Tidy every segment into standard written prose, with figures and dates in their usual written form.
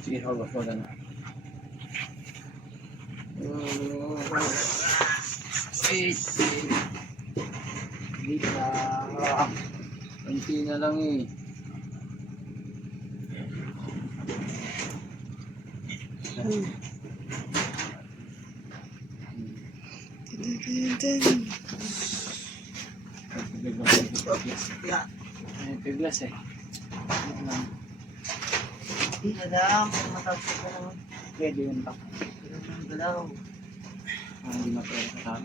Sige, hawak mo na. Wait. Wait lang. Kunti na lang eh. Piglas eh. Hindi na lang, matapos ka naman. Pwede yun pa. Ang galaw. Hindi mapera sa tao.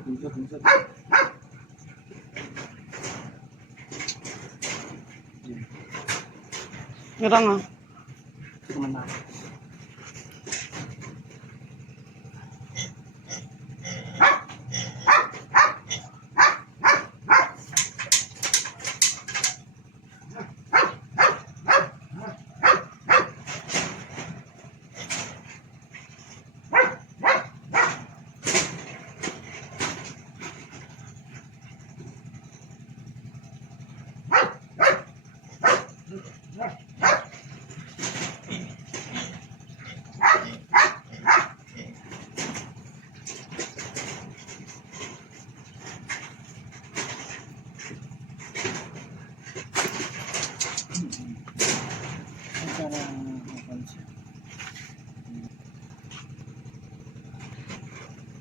Pinsot. Ngerang ah. Ito man na.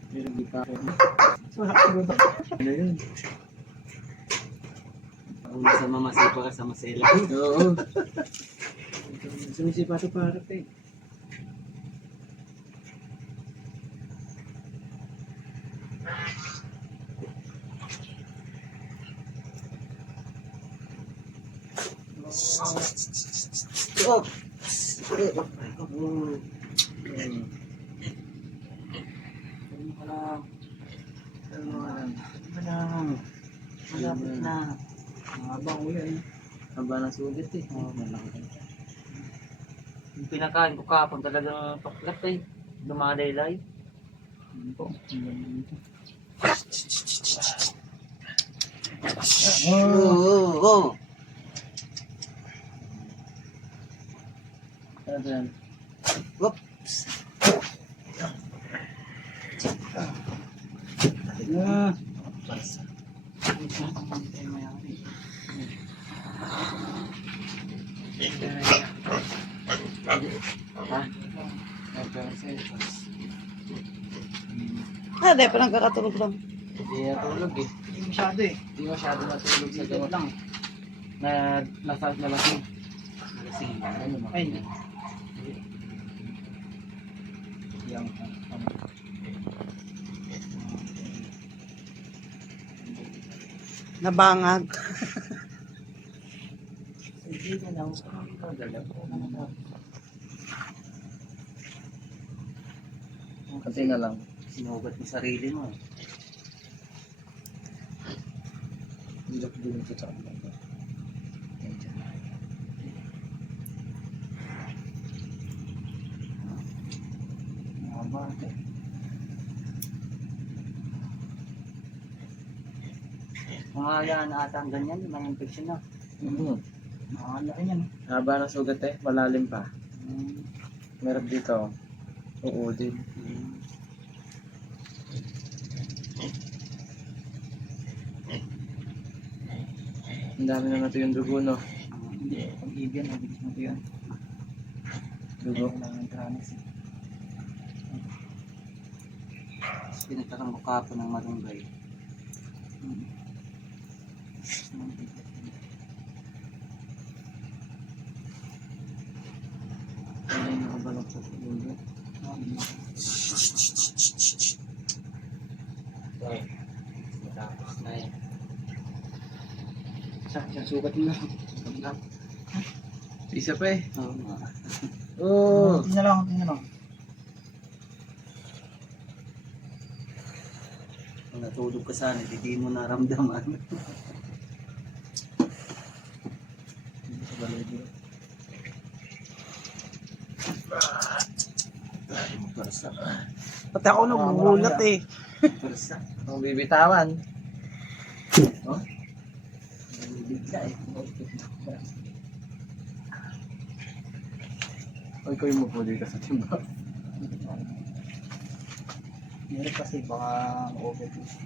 Meron di pa ako. Ano yun? Una sa mamasipa ka sa masela. Oo. Sumisipa ito para eh. Stop! Malapit na. Mahaba ko yan. Haba ng sugat eh. Malaki. Yung pinakain ko kapag talagang paklat eh. Lumalaylay. Ano po? Oo. Ano yan? Whoops! Ah. Ah, di pa nagkakatulog lang. Hindi natulog eh. Hindi masyado eh. Hindi masyado matulog sa gamot lang. Nasa nalasing. Nalasing. Ano ba? Ay, hindi. Yang Nabangag. Hindi na lang. Kasi na lang. Sinugat mo sarili mo. Hilap din sa tsaka. Mga yan ata ang ganyan, mga infection na. Mga laki yan. Haba ng sugat eh. Malalim pa. Meron dito. Oo din. Ang dami na nato yung dugo, no? Hindi, pag-ibig yan, mabilis mo ito yan. Dugo. Kailangan ng tranis eh. Pinatakang ko kapo ng malunggay. Ay, nakabalok sa dugo. Matapos na yan. Sa sugat mo lang. Isa pa eh. Oo nga. Oo. Tingnan lang. Kung natulog ka sana, hindi mo naramdaman. Sa balay dito. Parsa. Pati ako nagugulat eh. Pulis na. Ang bibitawan. Oh? Bigla eh. Ay, ko yung mapuli ka sa timba. Meron kasi baka overdose.